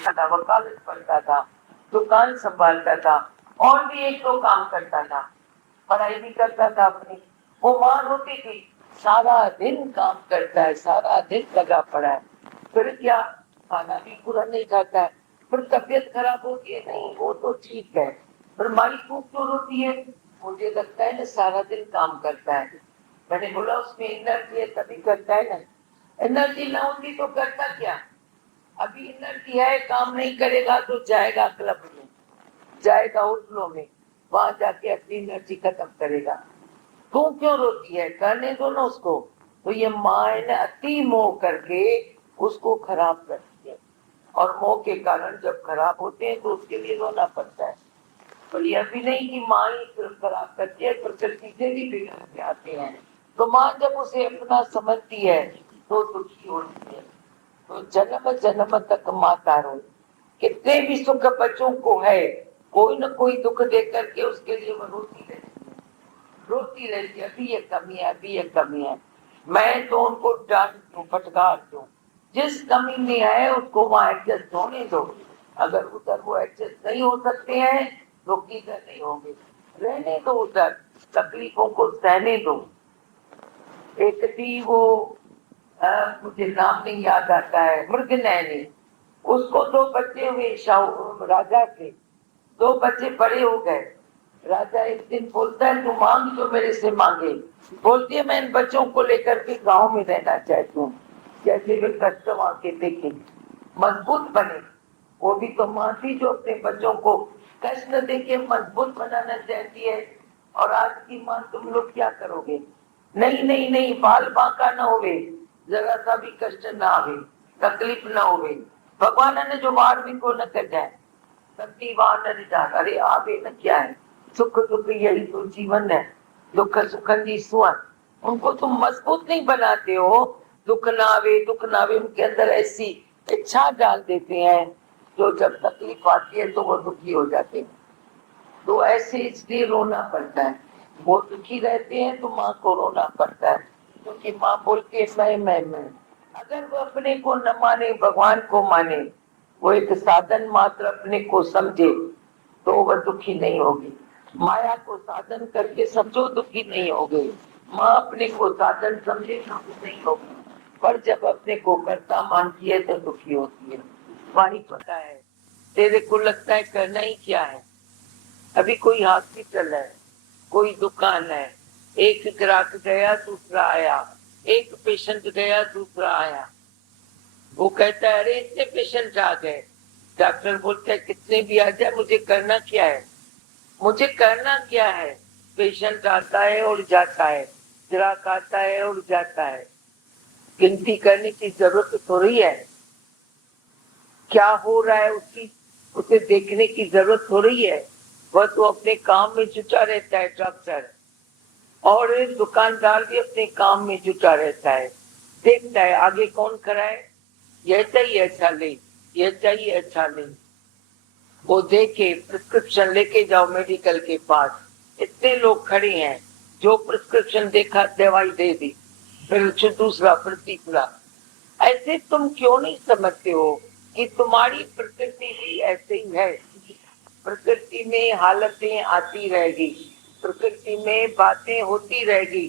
था, वकालत पढ़ता था, दुकान संभालता था और भी एक दो काम करता था, पढ़ाई भी करता था अपनी। वो माँ रोती थी, सारा दिन काम करता है, सारा दिन लगा पड़ा है, फिर क्या, खाना भी पूरा नहीं खाता है, फिर तबीयत खराब होती है, नहीं वो तो ठीक है, फिर मारी खूब क्यों रोती है? मुझे लगता है ना सारा दिन काम करता है। मैंने बोला उसमें एनर्जी है तभी करता है ना, एनर्जी ना होती तो करता क्या? अभी एनर्जी है, काम नहीं करेगा तो जाएगा क्लब में, जाएगा होटलों में, वहां जाके अपनी एनर्जी खत्म करेगा। तू क्यों रोती है? करने दो ना उसको। तो ये माँ ने अति मोह करके उसको खराब कर दिया, और मोह के कारण जब खराब होते हैं तो उसके लिए रोना पड़ता है। पर यह भी नहीं कि माँ ही सिर्फ खराब करती है, प्रकृति से भी बिगड़ के आते हैं। तो माँ जब उसे अपना समझती है तो दुखी होती है। तो जन्म जन्म तक माता रो, कितने भी सुख बच्चों को है, कोई न कोई दुख दे करके उसके लिए वो रोती रहती है, रोती रहती है, अभी ये कमी है, अभी ये कमी है। मैं तो उनको डांट दूं, फटकार दूं, जिस कमी में है उसको वहां एडजस्ट होने दो। अगर उधर वो एडजस्ट नहीं हो सकते हैं तो किधर नहीं होंगे, रहने दो उधर, तकलीफों को सहने दो। एक थी वो, मुझे नाम नहीं याद आता है, मृगनयनी, उसको दो बच्चे हुए, राजा के दो बच्चे बड़े हो गए। राजा एक दिन बोलता है तू मांग जो मेरे से मांगे। बोलती है मैं इन बच्चों को लेकर के गांव में रहना चाहती हूँ, जैसे वे कष्ट वहां के देखे, मजबूत बने। वो भी तो माँ थी जो अपने बच्चों को कष्ट देके मजबूत बनाना चाहती है। और आज की माँ तुम लोग क्या करोगे? नहीं नहीं नहीं, बाल बांका ना होवे, जरा सा भी कष्ट ना आवे, तकलीफ ना होवे। भगवान ने जो बार भी को न कर जाए, अरे आवे न क्या है, सुख दुख यही तो जीवन है, दुख सुखन जी सुअन। उनको तुम मजबूत नहीं बनाते हो, दुख ना आवे, दुख ना आवे, उनके अंदर ऐसी इच्छा डाल देते हैं जो जब तकलीफ आती है तो वो दुखी हो जाते हैं। तो ऐसे इसलिए रोना पड़ता है, वो दुखी रहते हैं तो माँ को रोना पड़ता है, क्योंकि माँ बोलती है मैं। अगर वो अपने को न माने, भगवान को माने, वो एक साधन मात्र अपने को समझे तो वह दुखी नहीं होगी। माया को साधन करके समझो दुखी नहीं होगे, माँ अपने को साधन समझे दुखी नहीं होगी, पर जब अपने को कर्ता मानती है तो दुखी होती है। वही पता है तेरे को लगता है करना ही क्या है। अभी कोई हॉस्पिटल है, कोई दुकान है, एक ग्राहक गया दूसरा आया, एक पेशेंट गया दूसरा आया, वो कहता है अरे इतने पेशेंट आ गए, डॉक्टर बोलता है कितने भी आ जाए मुझे करना क्या है, मुझे करना क्या है। पेशेंट आता है और जाता है, ग्राहक आता है और जाता है, गिनती करने की जरूरत थोड़ी है। क्या हो रहा है उसकी, उसे देखने की जरूरत थोड़ी है। वह तो अपने काम में जुटा रहता है डॉक्टर, और दुकानदार भी अपने काम में जुटा रहता है, देखता है आगे कौन खड़ा है, यह चाहिए अच्छा ले, यह चाहिए अच्छा ले। वो देखे प्रिस्क्रिप्शन लेके जाओ मेडिकल के पास, इतने लोग खड़े हैं, जो प्रिस्क्रिप्शन देखा दवाई दे दी, फिर दूसरा, फिर तीसरा। ऐसे तुम क्यों नहीं समझते हो कि तुम्हारी प्रकृति भी ऐसे ही है। प्रकृति में हालतें आती रहेगी, प्रकृति में बातें होती रहेगी,